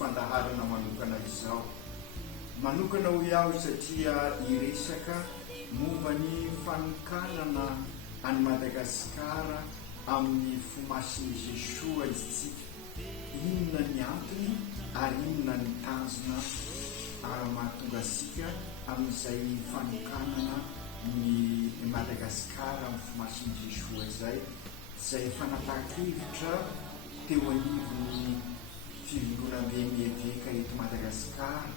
fandaharana manokana izao. Manokana ho iaho satria iresaka momba ny fanokanana any Madagasikara amin'ny fomasiny Jesoa izitsika. Inona ny antony ary inona ny tanjona mahatonga asika amin'izay fanokanana ny Madagasikara amin'ny fomasiny Jesoa izay. Izay fanapakevitra teo anivon'ny fivelonam-be eto Madagasikara,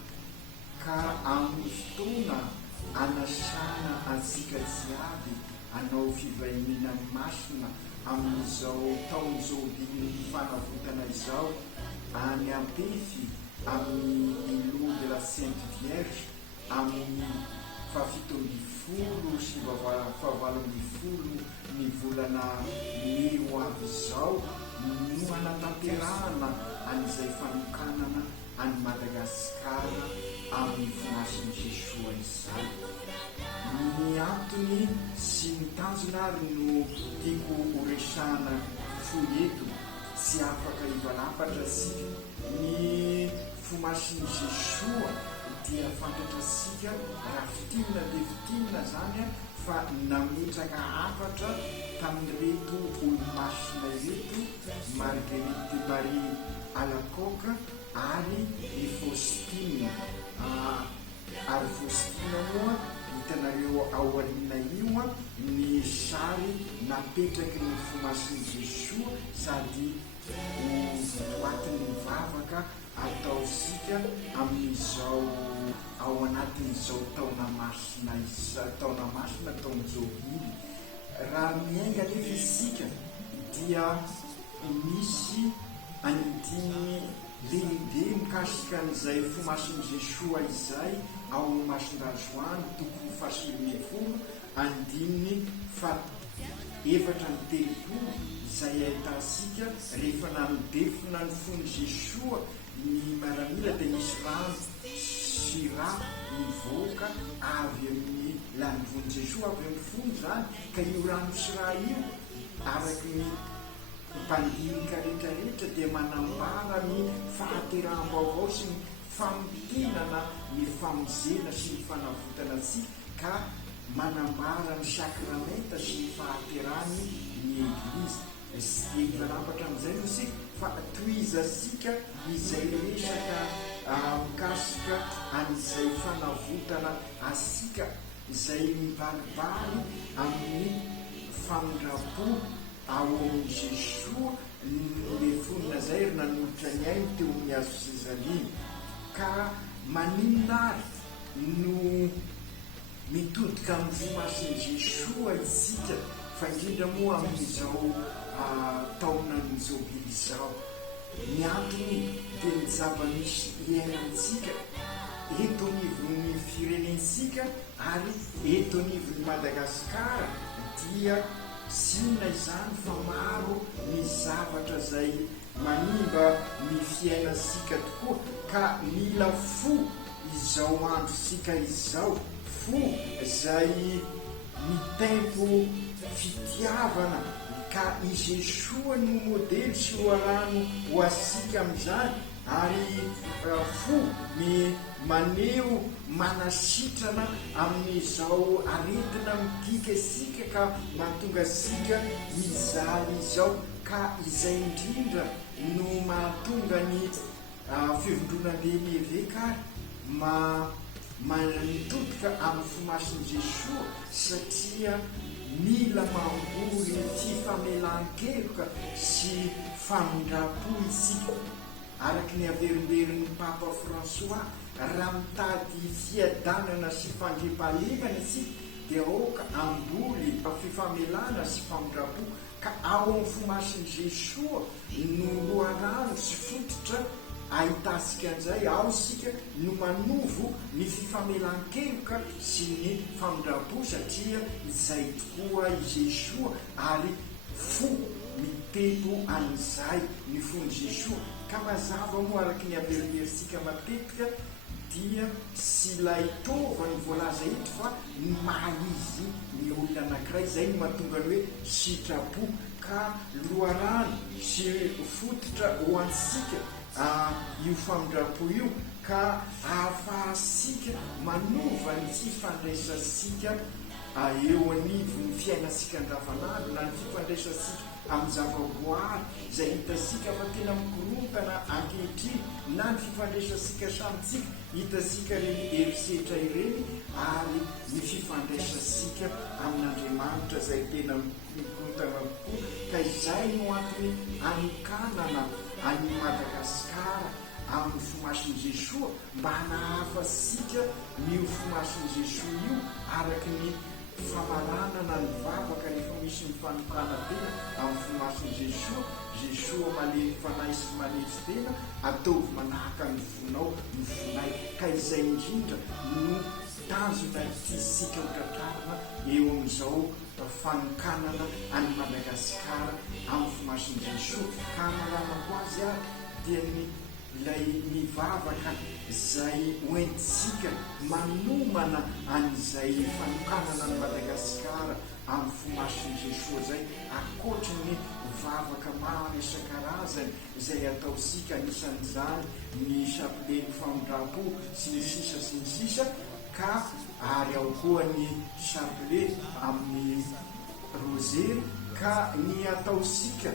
ka amin'ny fotoana anasana antsika jiaby hanao fivahiniana masina amin'izao taon'izao bilin'ny fanavotana izao, any ampefy amin'ny Eloa de la Sainte Vierge amin'ny 17 sy 18 ny volana May ho avy izao no hanatanterahana an'izay fanokanana any Madagasikara amin'ny fomasiny Jesoa izay. Ny antony sy ny tanjona ary no tiako horesahana foeto sy afaka hivalapatra asika. Ny fomasiny Jesoa dia fantatrasika raha fitinina dia fitinina zany fa nametraka hafatra tamin'ireto olo-masina ireto Marguerite Marie Alacoque ary ny Faustine. Ary Faustine moa hitanareo ao aoriana io ny sary napetraky ny fomasiny Jesoa sady hoatiny mivavaka ataosika amin'izao ao anatin'izao taona masina taon'izao iny. Raha miainga nefa isika dia misy anidiny lehibe mikasika an'izay fomasiny Jesoa izay ao Masindazoany toko 7 andininy fa 7 izay ahitasika rehefa nanodefina ny fony Jesoa ny maramila dia misy rano sy rà mivoaka avy amin'ny lanivony Jesoa avy amin'ny fony zany, ka io rano sy rà io araky ny mpandinika rehetrarehetra dia manambara ny fahateram-baovao sy ny famotenana ny famonjena sy ny fanavotana antsika, ka manambara ny sakramenta sy ny fahaterany ny Eglizy. Sy dia hivalapatra amin'izay no sika fa toiza asika izay resaka mikasika an'izay fanavotana asika izay mibalibary amin'ny famindrapo ao amin'ny Jesoa le fonina zay ry nanolotra ny ainy teo amin'ny azo Sezalia. Ka maninona ary no mitodika amin'ny fomasiny Jesoa isika, fa indrindra moa amin'izao taona n'izao bily izao. Ny antony dia ny zava-misy iainantsika eto anivon'ny firenensika ary eto anivon'ny Madagasikara dia sinona izany fa maro ny zavatra zay manimba ny fiainasika tokoa, ka mila fo izao andro sika izao, fo zay mitempo fitiavana, ka i Jesoa no modely sy loharano ho asika amin'izany, ary fo ny maneho manasitrana amin'izao aretina midika isika ka mahatonga asika mizaly izao, ka izay indrindra no mahatonga ny fivondronam-be eveka mitodika amin'ny fomasiny Jesoa, satria mila mamboly fifamelan-keloka sy famindrapo isika. Araky ny averimberin'ny Papa François, raha mitady fiadanana sy fandriampahalemana isika dia aoka amboly fifamelana sy famindrapo, ka ao amin'ny fomasiny Jesoa no loharano sy fototra ahitasika an'izay. Ao isika no manovo ny fifamelan-keloka sy ny famindrapo, satria izay tokoa i Jesoa ary fo mitempo an'izay ny fony Jesoa. Ka mazava moa araky ny averimberintsika matetika dia sy laitova ny voalaza eto fa ny maha izy ny olona anankiray, zay ny mahatonga ny hoe sitrapo, ka loharano sy fototra ho antsika io famindrapo io ka ahafahasika manova ny tsy fandraisasika eo anivony fiainasika andavanandro na ny fifandraisasika amin'ny zavaboary zay hitasika fa tena mikorontana ankehitriny na ny fifandraisasika samitsika hitasika reny erisetra ireny ary ny fifandraisasika amin'Andriamanitra zay tena mikorontana tokoa ka izay no antony anokanana any Madagasikara amin'ny fomasiny Jesoa mba hanahafasika mio fomasiny Jesoa io araky ny famaranana ny vavaka rehefa misy ny fanokana tena amin'ny fomasiny Jesoa. Jesoa malemy fanahy sy manetsy tena ataovy manahaka ny fonao ny fonay ka izay indrindra no tanjona tisika hotratrarina eo amin'izao fanokanana any Madagasikara amin'ny fomasiny Jesoa ka analana ko azy ary dia ilay mivavaka zay hoentsika manomana an'izay fanokanana ny Madagasikara amin'ny fomasiny Jesoa zay akoatra ny vavaka maro isan-karazany zay ataosika anisan'izany ny chapelet ny famindrapo sy ny sisa sy ny sisa ka ary ao koa ny chapelet amin'ny rosery ka ny ataosika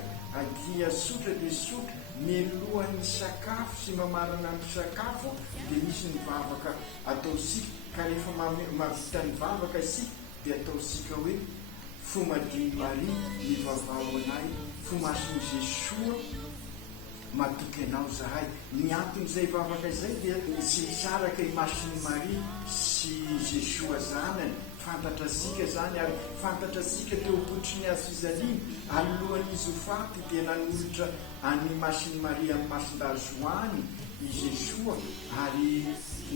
dia sotra dia sotra milohan'ny sakafo sy mamarana ny sakafo dia misy ny vavaka ataosika ka rehefa mavita ny vavaka isika dia ataosika hoe Fomadiny Maria ny vavao anay fomasiny Jesoa matoky anao zahay. Ny anton'izay vavaka izay dia tsy misaraka i masiny Maria sy Jesoa zanany fantatrasika zany ary fantatrasika teo potry ny azo izalina alohan'izy ho faty dia nanolotra any masiny Maria amin'ny masindazoany i Jesoa ary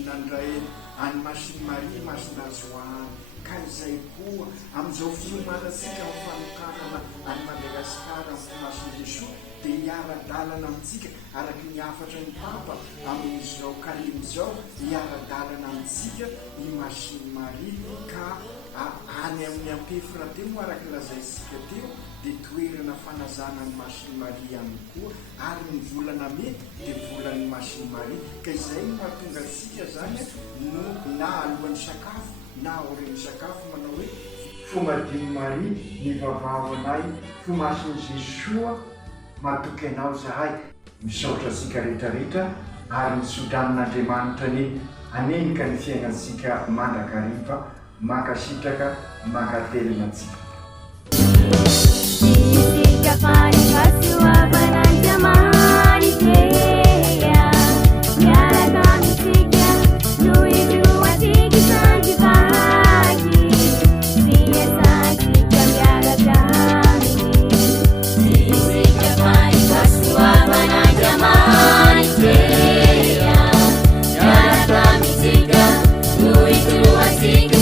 nandray any masiny Maria masindazoany ka izay koa amin'izao fiomanasika amin'ny fanokanana any Madagasikara amin'ny masiny Jesoa dia hiara-dalana amintsika araky ny afatra ny Papa amin'izao karimizao hiara-dalana amintsika i masiny Maria ka any amin'ny ampefira teo araky lazaisika teo dia toerana fanazana ny masiny Maria ihany koa ary ny volana mety dia volan'ny masiny Maria ka izay no mahatonga antsika zany no na alohan'ny sakafo na aorin'ny sakafo manao hoe Fomadiny Maria ny vavao anay fomasiny Jesoa matoky anao zahay. Misaotra antsika rehetrarehetra ary misodranin'Andriamanitra ny anenika ny fiainantsika mandrakariva makasitraka makatelina antsika. Sing